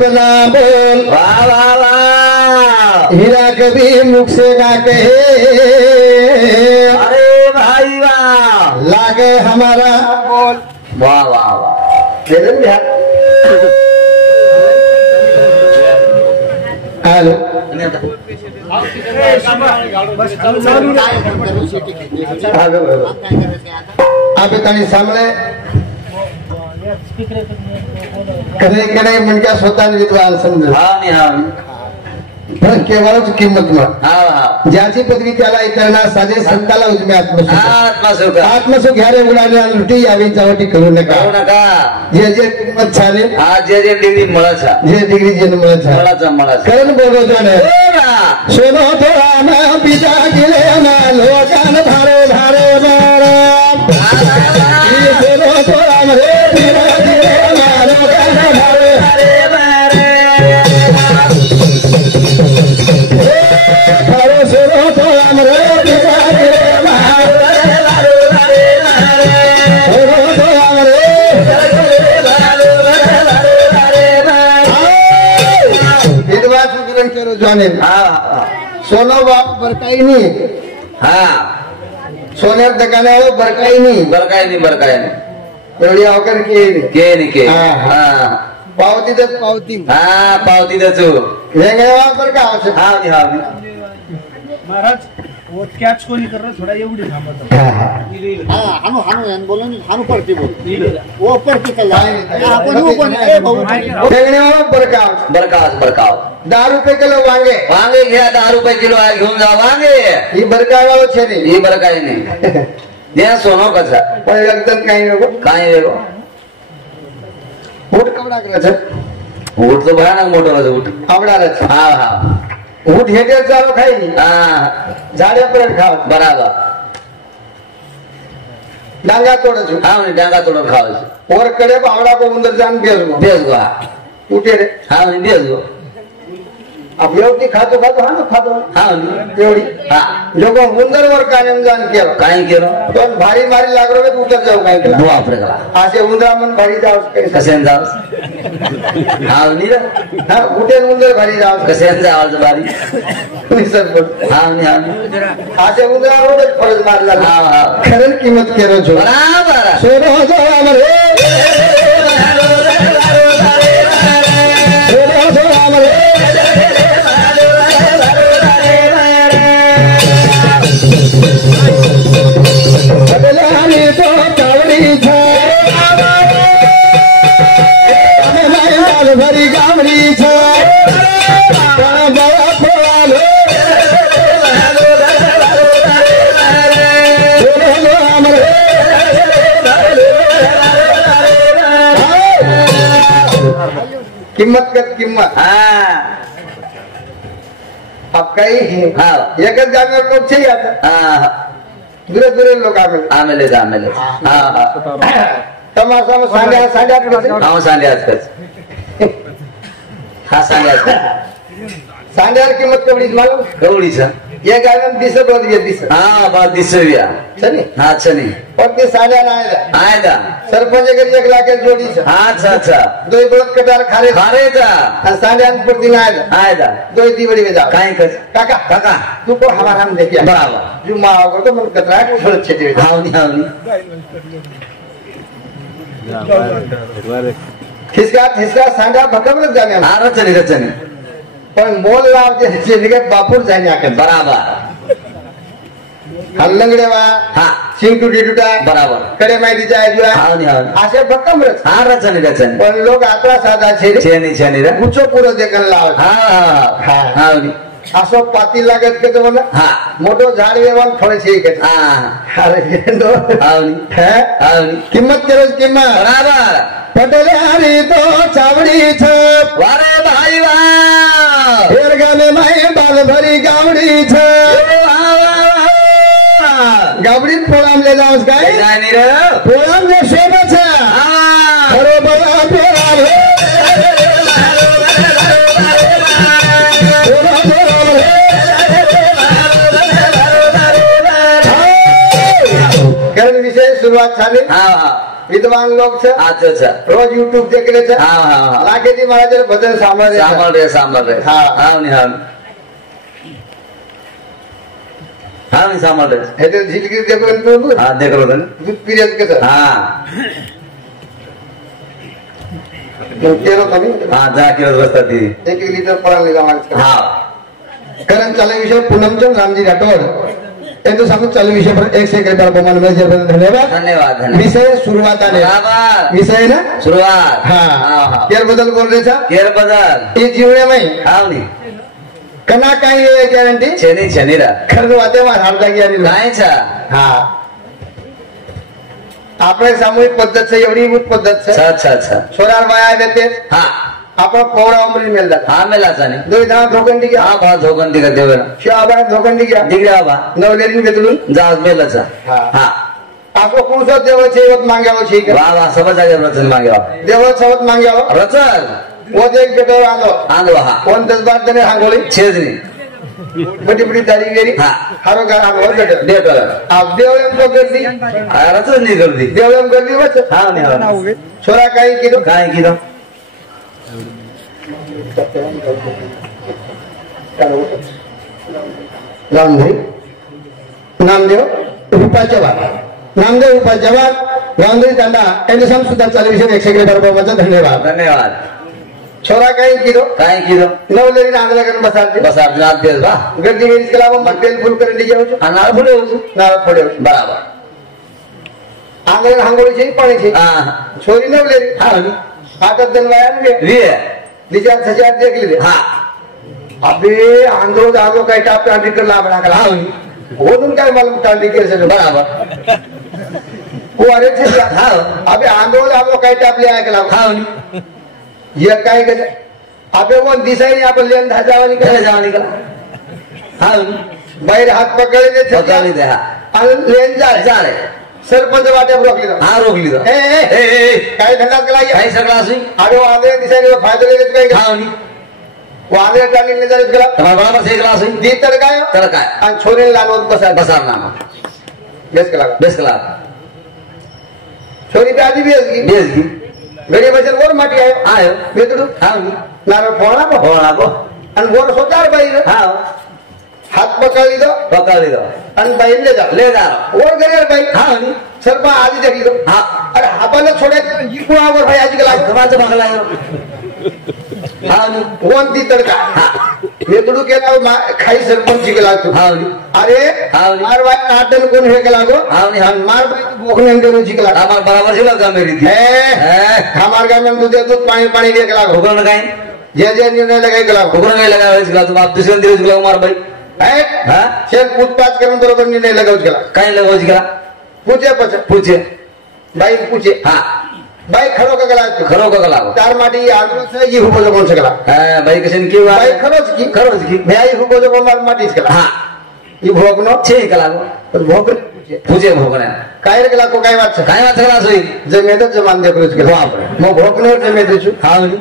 अपना बोल। वाह वाह वाह। हीरा कभी मुख से ना कहे, अरे भाई वाह। लागे हमारा बोल। वाह वाह वाह। हेलो आप ताणी सामने कधी कडे म्हणजे स्वतः विद्वान समज हा मी हा पण केवळच किंमत मग हा हा ज्याची पदवी त्याला इतरणार साधे संताला उजमे आत्मसुख आत्मसुख आत्मसुख ह्या उडाले आणि लुटी यावी चावटी करू नका नका जे किंमत छाने हा जे डिग्री मळाच जे डिग्री जे मळाच मळाच करण बोलतो ना सोनो थोडा ना पिता गेले ना लोकान धारे धारे सोनो थोडा रे पिता गेले ना लोकान धारे धारे सोनो थोडा रे पिता गेले ना सोनो थोडा रे विधवा सुधरण करो जाने सोनो बाप बरकाई नहीं हा सोन्यात दुकानावर बरकाई नहीं बरकाय नाही एवढी अवकर के हा पावती तर पावती हा पावती दचू वेगळ्या वापर का आवश्यक हा मी हा मी महाराज वो कॅच कोणी करणार थोडा एवढी थांबत हानू हानू यान बोलो हानू पडते बोल वो पडते कला आपण वो पण ए भाऊ वेगळ्या बरकाव 10 रुपये किलो वांगे वांगे घ्या 10 रुपये किलो आहे घेऊन जा वांगे ही बरकाय वाळो छे रे ही बरकाय नाही द्या सोनो कसा पण एकदम काही नको काय वेगो ऊट कवडा करायचं ऊट तो भयानक मोठं होतं ऊट आवडालच हा हा ऊट हेटे चालू खाई हा झाड्यापर्यंत खाव बराबर डांगा तोडच हा म्हणजे डांगा तोडून खावायचं और कडे बावडा को उंदर जान बेस बेस गो उठे रे हा म्हणजे बेस गो अब एवढी खातो हा ना खातो हा म्हणजे एवढी हा लोक उंदर वर कायम जाण केलं काय केलं पण भारी मारी लागलो रे उतर जाऊ काय केला बापरे गला असे उंदरा मन भारी जाऊ कसे जाव हा नी हा कुठे उंदर भारी जाऊ कसे जाव बारी निसर हा नी हा असे उंदरावरच फरज मारला हा हा खरं किंमत केलं छो बराबर सोनो जो हमरे सोनो जो हमरे बदलानी तो चावड़ी छे भरी गामड़ी छे बड़ा फोड़ालो किंमत कर किंमत हा अब काही हा एकच जागेवर लोक छे आता हा दुरे लोक आमेले हा हा तमाशा में साड्या हा सांड्या आजकाल हा सांड्या आजकाल सांड्यावर किंमत कवडीच मालूम गवळीचा ये गायन दिसत होती दिसत हा बा दिसव्या चली हा चली पण ते साड्या नाही आहे दा सरपंच घरी 1 लाख जोडी हा अच्छा दोय बळत कटार खारे खारेचा साड्या पडती नाही आहे दा दोय ती बडी जा काय कर काका तू को हमारा हम देखिए बराबर जो माँ को तो मन कतरा छोड़ छेते हावनी खिसका सांडा भकमच जाणे हा रचनी पण मोल लाव जे बापूर जाणे आकन बराबर हल्लंगडे वा हा सिंग टुटी टुटा बराबर कडे माहिती जाय हावनी असे भक्कमच हा रचनी पण लोक आता साधा छेनी रे गुच्चो पुरो देखन लाव हा हा हावनी असो पाती लागत के तो बोला हा मोटो झाड वेवान थोडे छे के हा अरे हावनी किंमत करो किंमत बराबर पटेले हरी तो चावडी छ वारे भाई वाह हेरगाने माई बाल भरी गावडी छ गावडी पोळाम ले जाऊस काय जानी रे पोळाम ले शोभा छ बरोबर पोळाम कारण विषय सुरुवात झाली विद्वान लोग છે अच्छा રોજ YouTube દેખ લે છે हाँ हाँ हाँ લાગે થી મારા જરા ભજન સાંભળે છે सांभल रहे हाँ। हाँ नहीं हाँ हाँ नहीं सांभल रहे એટલે ઝીલગીરી દેખો તો हाँ देख लो तने દૂધ પીરે કે છે हाँ કેરો તમે हाँ जहाँ की व्यवस्था थी 1 લીટર પાણી લેવા માંગે છે हाँ કરણ ચાલે વિષય પૂનમચંદ રામજી રાઠોડ એ તો સામે ચાલુ વિષય પર 1 સેકન્ડ પર બમન મેજર ધન્યવાદ धन्यवाद विषय सुरुवात आले बराबर विषय ना शुरुआत हाँ हाँ केर बदल बोल रहे था केर बदल ये जीवने में हाँ नहीं कना काही गॅरंटी शनी रा खरं वाते मार हारदा ગયા काय छा હા આપણે સામૂહિક પદ્ધત છે એવડી મૂળ પદ્ધત છે अच्छा સોરાર વાયા દેતે हाँ आपण कोवडा उमरी मेलदा हाँ मेला चाने दोई धा धोकंडी गया हाँ भाव धोकन दिखा देवे शिवाबा धोकंडी गया दिगड़ा बा नवलेरी घेतलून जहाज मेला चा हाँ। हाँ आपको कोणसो देव છે એવત માંગ્યાવો છે કે वाह वाह समझ आ गया रचन मांगे देव सवत માંગ્યાવો रचन वो देख बेटो आलो आंदो हाँ कोण 10-12 जने हांगोळी छेदनी बड़ी बड़ी दाढ़ी गेरी हाँ। हारो गाना हो बेटो डेट आप देवयम तो कर दी रचन नहीं कर दी देवयम कर दी बच्चा हाँ नहीं हाँ छोरा काई कीधो काय की दो नामदेव रूपाच्या वाद नामदेव रूपाच्या वाद गांधी तांडा यांनी संस्कृत चालू विषय 100 बरोबर धन्यवाद धन्यवाद छोरा काही कीधो काय की दो नवलेरी नांदला करून बसारते बस आप जनाब देस बा गर्दी में इसके अलावा मटेरियल फुल करने जाओ छो अनार फुले हो नाव पड़े बराबर आंगण हांगोळी છે પાણી છે हाँ છોરી નવલેરી हाँ नहीं हातात दनवाया ने वी બીજા સજાર દેખ લીધે हाँ अबे आंधळो दागो काय टाप टांडी कर लाभला का हाँ होदून काय मालूम टांडी कर सके बराबर वो अरे छे हाँ अबे आंधळो दागो काय टाप ले आय का हाँ ये काय के अबे वो दिसाई आपण लेन धाजावानी चले करे जाओ निकला हाँ बाहेर हात पकडले दे पकड़ ली दे हाँ आणि लेन जाय जा रे सरपंच वाटे रोखली हाँ रोक ली दो ए ए काय धंदा केला काय सगळा सुई अरे वादे दिसाई फायदा लेत काय हाँ नहीं वादे टांडी ले जात गेला तुम्हारा बराबर से क्लास हुई दी तडकाय तड़का आणि छोरे लानवत बसा बसार नाम बेस केला बेस क्लास छोरी पे आधी बेस की बेस की घडी बचत वर माटी आयो आयो बेतडू हाँ नारळ फोडा बा हो ना को आणि वर सोतार बाई हाँ हात पकडली दो पकड़ ली दो आणि बाई ले जा ले जा वर गेले बाई हाँ नहीं सरपा आधी देखली दो हाँ अरे हापाला छोड्या जिकुळावर भाई आजी गेला कमाल भागला हाँ नहीं वन ती तडका बेतडू केला खाई सरपंच गेला तू हाँ नहीं अरे हाँ। मार बाई नाटन कोण हे केला गो हाँ नहीं हाँ मार बाई तू बोखने देनो जिकला हमार बराबर से लगा मेरी थी हमार गाम में दूध दूध पानी पानी दे केला गो हुक्म लगाए जे निर्णय लगाई गेला गो हुक्म नहीं लगा इसका तुम आप दूसरे दिन उसको मार भाई हाँ शेर पूछताछ करून बरोबर निर्णय लगावच गेला कहीं लगा उसका पूछे पछ पूछे बाई पूछे हाँ बाई खरो का गला खरो का गला तार माटी आंध्र से ये हुबो जो कोण सकला हाँ भाई किशन की बात बाई खरोच की खरोच की भाई हुबो जो मार माटी सकला हाँ ये भोगनो छे कला को पर भोग पूछे पूछे भोगने कायर गेला को काय वाच काय बात करा सोई जमेत जमान दे करूच गेला बाप रे. मग भोगनो जमेत छु हाँ नहीं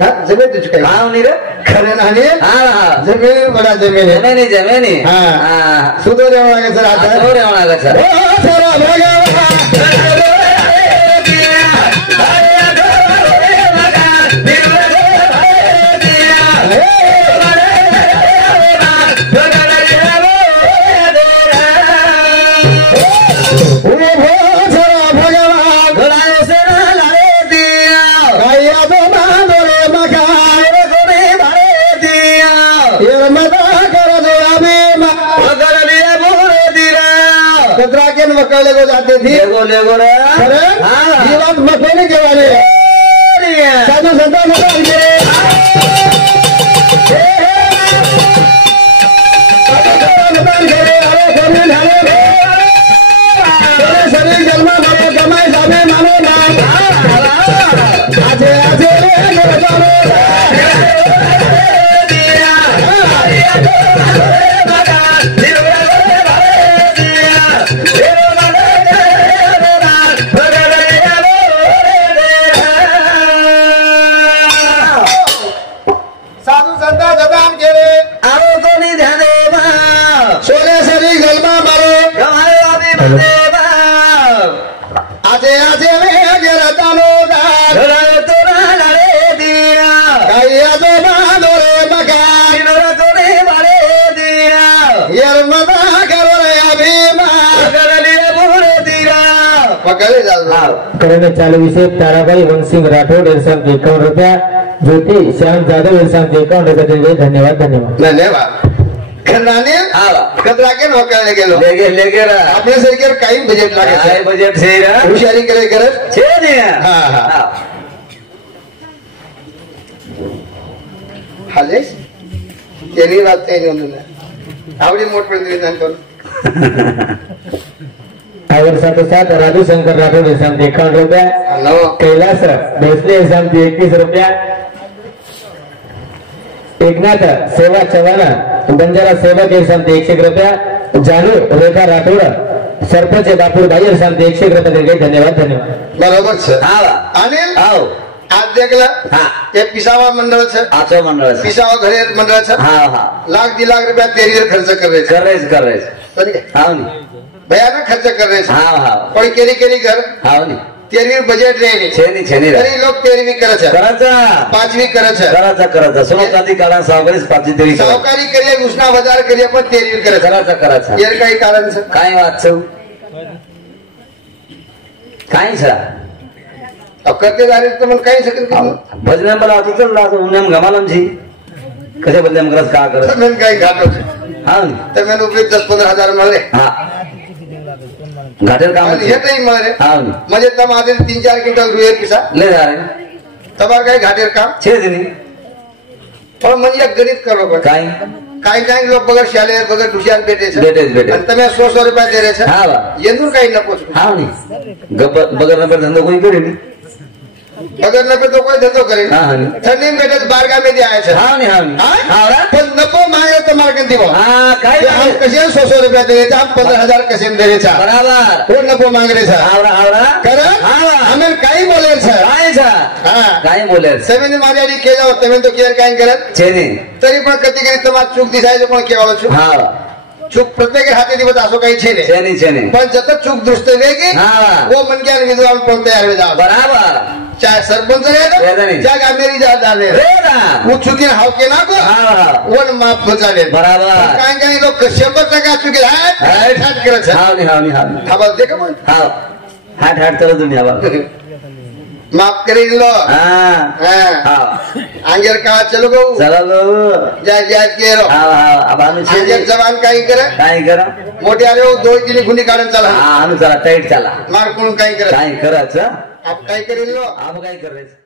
हा जमेत छु काय हाँ नहीं रे खरे नाही हाँ हाँ जमीन बडा जमीन जमेनी हाँ. हाँ सुधो देवा के सर आता तो रे होना का ओ छोरा भोगा ओ छोरा भगवान घोड़ाए से ना लाए दिया काया तो मांदोरे मकान कोने धारे दिया ये मता कर दो अबे मा अगर लिए बोले दिया कतरा के मकले को जाते थी लेगो रे अरे हाँ ये बात मकले के वाले साधु संतों ने शरीर जन्मा मारो कमाई सामे मानो आजे आजे साधू संत जतान केले आरो तो नहीं ध्यान सोने शरीर जन्मा मारो कमाए वाली बंदे होकाले जाल हा करेंगे चालू विषय ताराबाई वंशिंग राठौड़ एरसाम 51 रुपया, ज्योति श्याम जादव एरसाम 51 रुपया देंगे। धन्यवाद धन्यवाद धन्यवाद खंडाने हा कदरा के होकाले गेलो लेगे रा આપણે સરકાર કાઈ બજેટ લાગે છે काय बजेट છે रा હોશિયારી કરે કરે છે ને હા હા હાલે તેની વાત થઈ નોંધ આવડી મોટ પ્રતિનિધાન કરું और साथ साथ राजू शंकर राठौड़ एरसाम 51 रुपया, હાલો कैलास भोसले एरसाम 21 रुपया, एकनाथ सेवा चव्हाण बंजारा सेवक एरसाम 101 रुपया, जानू रेखा राठौड़ सरपंच बापूर भाई एरसाम 101 रुपया देंगे। धन्यवाद धन्यवाद બરોબર છે હા અનિલ આવ આ દેખલા હા એ पिसावा मंडळ છે આચો મંડળ છે पिसावा घरे मंडळ છે હા હા लाख 2 लाख रुपया तेरी खर्च करे છે કરે છે समझ गए હાવ ની भयानक खर्च करे છે હાવ હાવ कोई केरी केरी घर હાવ ની तेरी बजेट रे છે ની રા तरी लोग तेरवी करे છે कराचा पांचवी करे છે कराचा सोनो चांदी काळा सावरीच पाचवी तरी सावकारी करिए उष्णा बाजार करिए पण तेरवी करे છે कराचा यार काही कारण છે काय વાત છે काय છે अब करते जा रहे तो मन काही शकत नाही भजन मला आता चल ना उन्हें गमालम जी कसे बदले मगरच का करत તમે काही ઘાટો છે हा તમે રૂપિયા 10-15 हजार મળે हा घाटेल काम અને हे काही મળે हा म्हणजे તમારે 3-4 क्विंटल रुये पिसा ले जा रे તમારે काही घाटेर काम छे दिनी पण म्हणजे एक गणित કરો પડે काय काही काही लोक बगर शाले बगर दुशियान भेटे છે भेटे અને તમે 100 રૂપિયા દે રહે છે हा वा એનું काही નફો છે हा नी बगर नंबर धंधो कोई करे नी बगर नफे तो કોઈ ધંધો કરે હા હા ठंडी में बेटे बारगा में दे आए છે हा नी हाँ? हा रा पण नफो मागे तुम्हाला किती हो हा काय हम कसे 100 रुपया दे रहे थे हम 15,000 कसे दे रहे थे बराबर वो नफो मांग रहे थे आवरा करे हा हमें काही बोले છે काय છે હા काय बोले તમે મારી આડી કે જાવ તમે તો કેર કાઈ કરત छे नी तरी पण कधी कधी તમાર ચૂક દિસાય છે પણ કેવાળો છું हा चूक प्रत्येक हाती दिवस असो काही છે ને छे नी पण जत चूक दुरुस्त वेगी हा वो मन ज्ञान विद्वान पण तयार हो जाव बराबर चाहे सरपंच रहे रेदानी. चाहे मेरी जाने रे रा वो चुकी हाव के ना को हा वन माफ हो जाने बराबर काही काही लोक 100% चुकी हाय ठाट करे છે हाव नी हा बस देखो मन हाव हाट चलो दुनिया बा माफ કરી લો હા હા हाव आंगेर का चलो गो चलो गो जाय जाय केरो हाव आबानु छे आंगेर जवान काही करे काय करा मोठे आरे दोन दिनी गुंडी काढून चला हा अनु चला टाईट चला मार कोण काही करे काय करायचं आप काही करेल लो आप काय करायचं